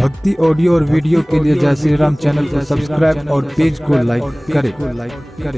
भक्ति ऑडियो और वीडियो के लिए जय श्री राम चैनल को सब्सक्राइब और पेज को लाइक करें।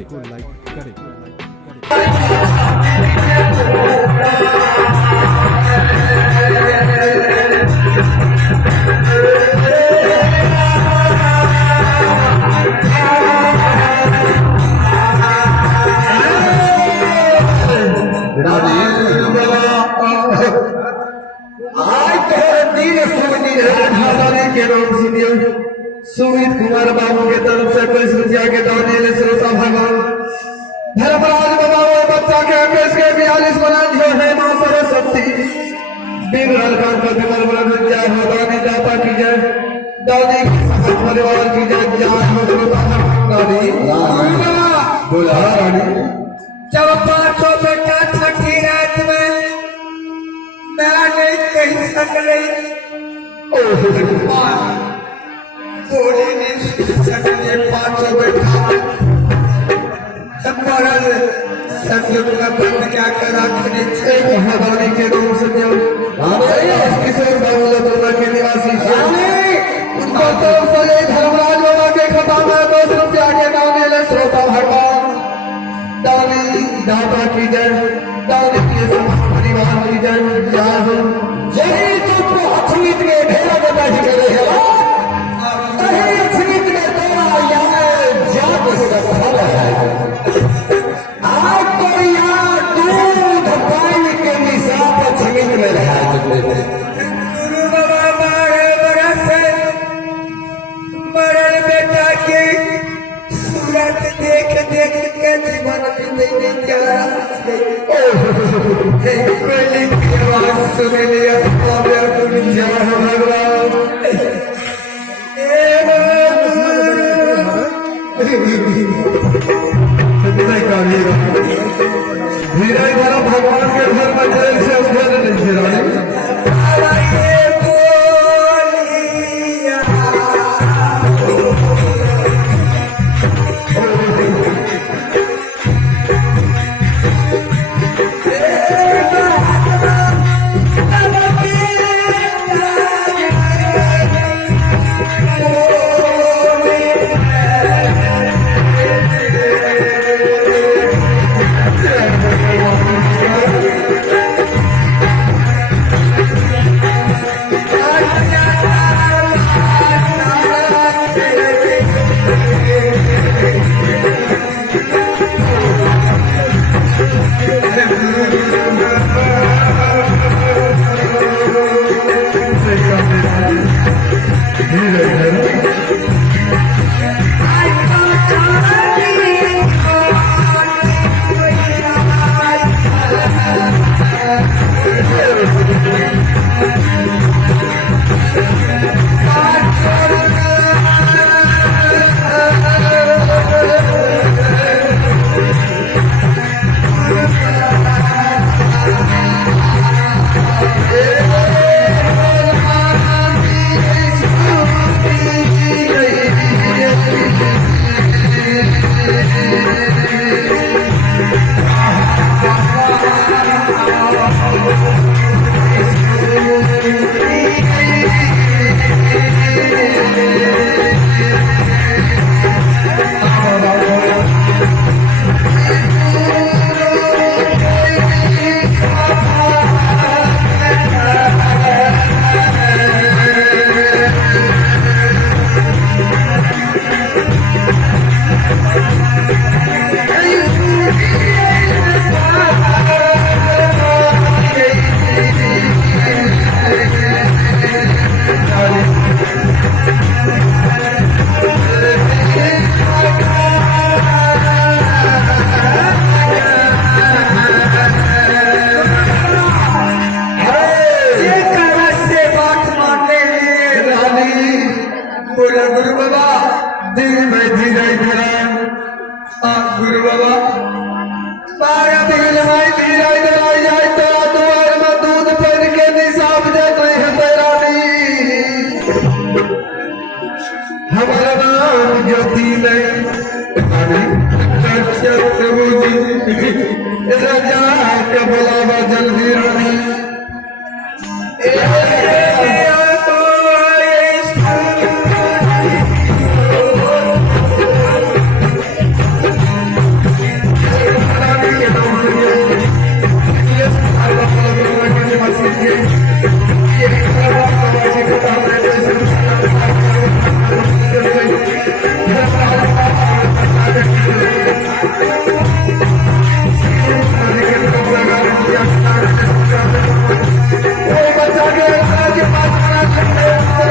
सुमित कुमार बाबू के तरफ से 21 रुपया के दाने ले श्रोता भगवान धर्मराज बाबा वो बच्चा के 21 के 42 बना दियो है मां सरस्वती दिन लड़का का विमल बन जाए हो दानी दाता की जय दादी की समस्त परिवार की जय जय हो श्रोता भगवान बोला रानी जब पांचों बेटा छठी रात में मैं नहीं कह सकले बोले ने सकले पांचों बेटा मरल संयुक्त में बंद क्या कर रखने एक महादानी के रूप से जो किशोर बाबू लतोना के निवासी उनको तरफ से धर्मराज बाबा के खाता में 10 रुपया के दाने ले श्रोता भगवान दानी दाता की जय दानी के समस्त परिवार की जय जय हो यही तो अखनीत में ढेरा बता जी करे है कहीं अखनीत में तेरा यहाँ जाप से फल है आज तो यहाँ दूध पानी के निशान अखनीत में रहा गुरु बाबा 12 बरस मरल बेटा की सूरत देख देख के जीवन बीते जा पहली आवाज सुन लिया भगवान धीरे धीरे भगवान के घर में जेल से उधर नहीं गुरु बाबा दिन में धीरे धीरे गुरु बाबा 12 दिन में धीरे धीरे जाए तो द्वार में दूध पहन के निशाब देते हैं तेरा हमारा नाम ज्योति नहीं राजा के बुलावा जल्दी रानी ये धर्मराज बाबा के खत्म है तो बच्चा के के पास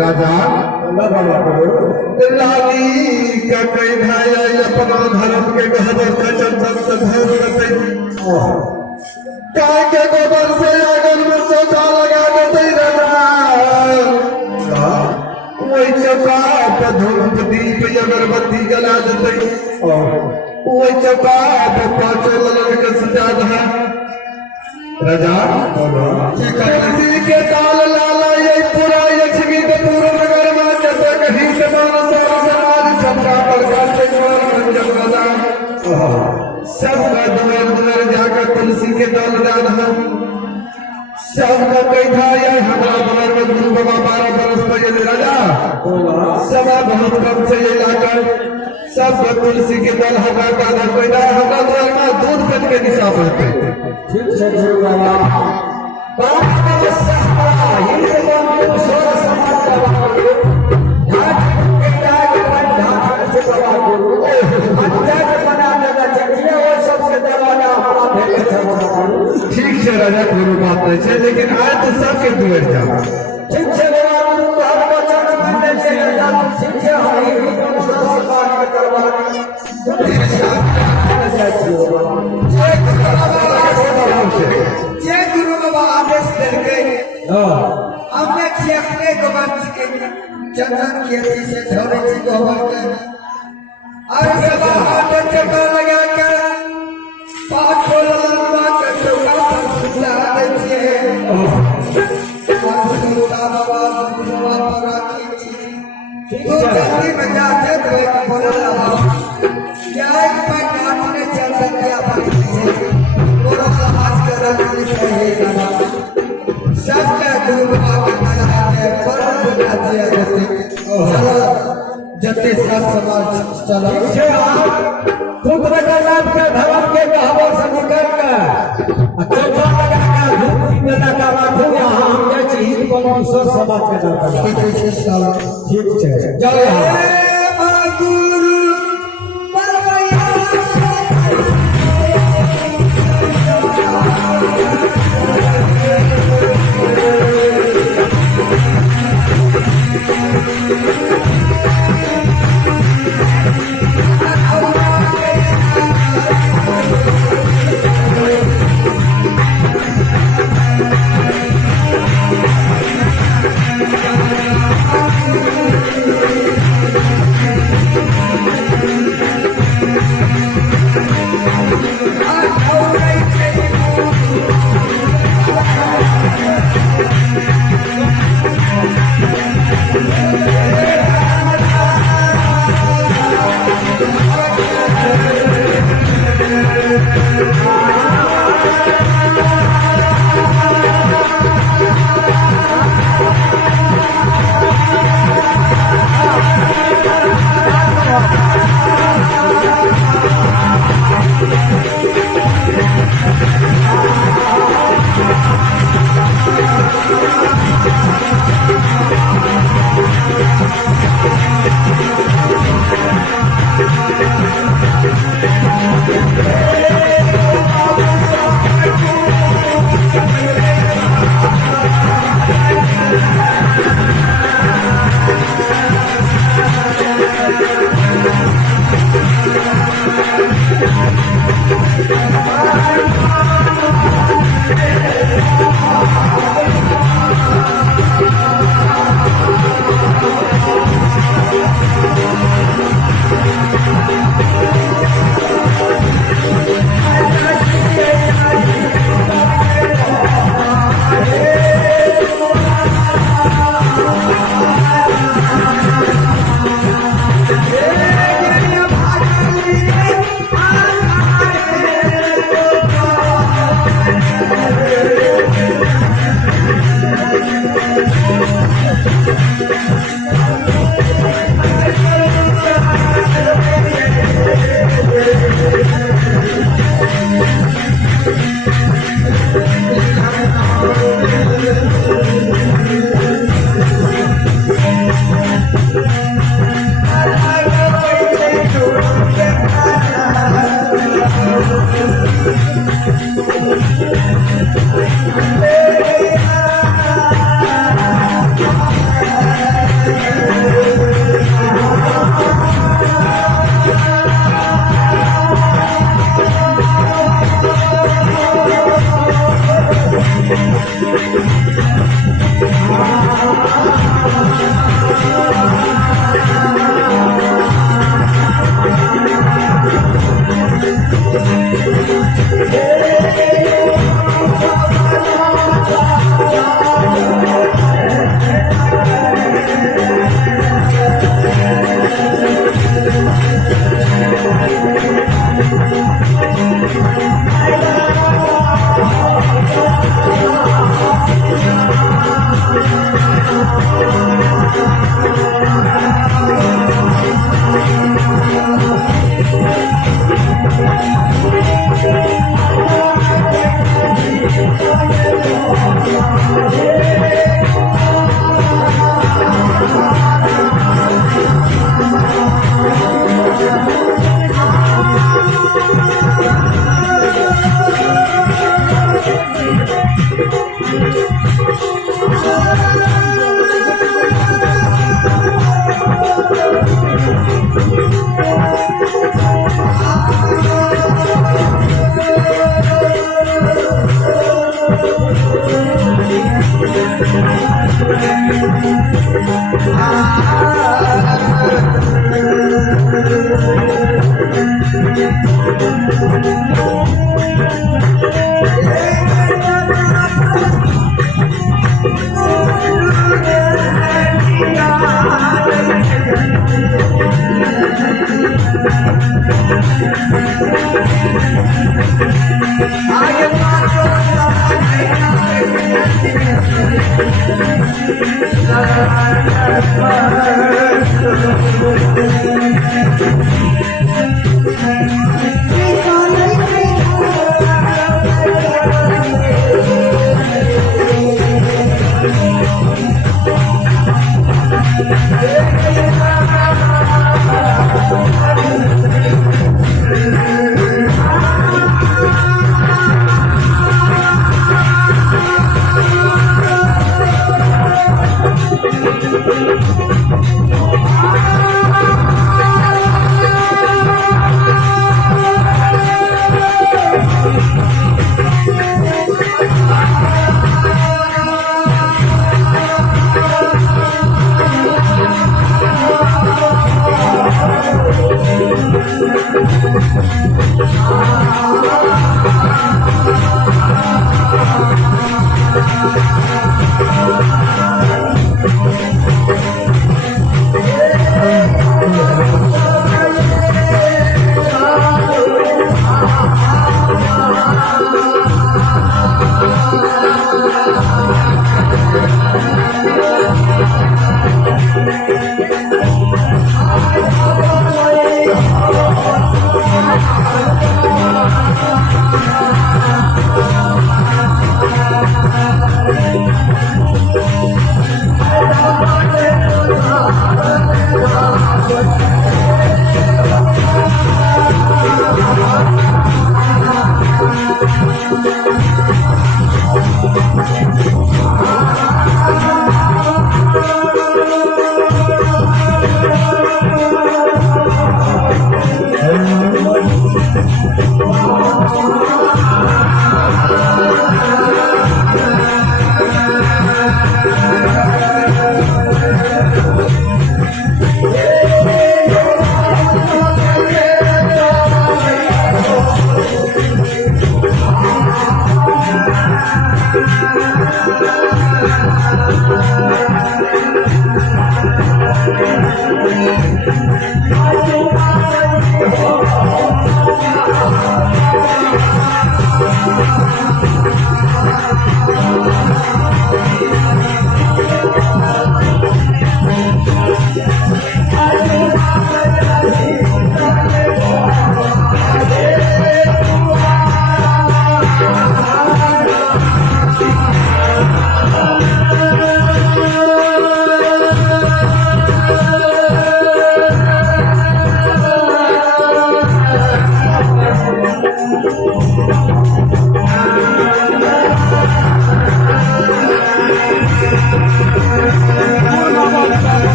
राजा लाली का कई भाई अपना धर्म के गहबर का चंदन से धर करते गाय के गोबर से अगर में चौका लगा देते राजा वही चौका पे धूप दीप अगरबत्ती जला देते वही चौका पे पांचों ललन का सजा है राजा किसी के ताल लाला ये पूरा यक्षमी के पूरा नगर में जैसे कहीं से मानस और समाज सबका प्रकाश से मंजर राजा सबका दुआर दुआर जाकर तुलसी के दल डाल हम सबका कई था ये हमारा दुआर में गुरु बाबा 12 बरस पहले राजा सभा बहुत कम से ये लाकर सबका तुलसी के दल हमारा दादा कोई ना हमारा दुआर में दूध कट के निशा पड़ते ठीक है गुरु बाबा बाबा का सहारा हिंद को सोर समाज का बाबा ढाक के ढाक से बाबा गुरु अच्छा बना लगा चाहिए वो सबसे दरवाजा अपना भेज ठीक है राजा गुरु बात नहीं है लेकिन आज तो सबके दुआर जा ठीक है बाबा गुरु हर बच्चा को मानने से राजा ठीक है हरि विक्रम सरस्वती का करवा जय गुरु बाबा आदेश देंगे हमने छियकने को बंद के चंदन के से धोरे जी गोबर के और सब हाथ चक्कर लगा के पांच बोलवा के चौका पर सुला दे बाबा गुरु बाबा राखी तो जल्दी में जाते तो एक बोला क्या एक पर आपने चंदन किया पर सबका गुरु बाबा के परम बुझाते चलो जते सब समाज चलो पुत्र का नाम के धर्म के कहबो से निकल के चौका लगा के धूप में लगा बाबू यहां हम जे चीज कोनो सब समाज के नाम ठीक है जय गुरु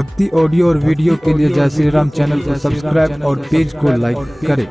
भक्ति ऑडियो और वीडियो के लिए जय श्री राम चैनल को सब्सक्राइब और पेज को लाइक करें।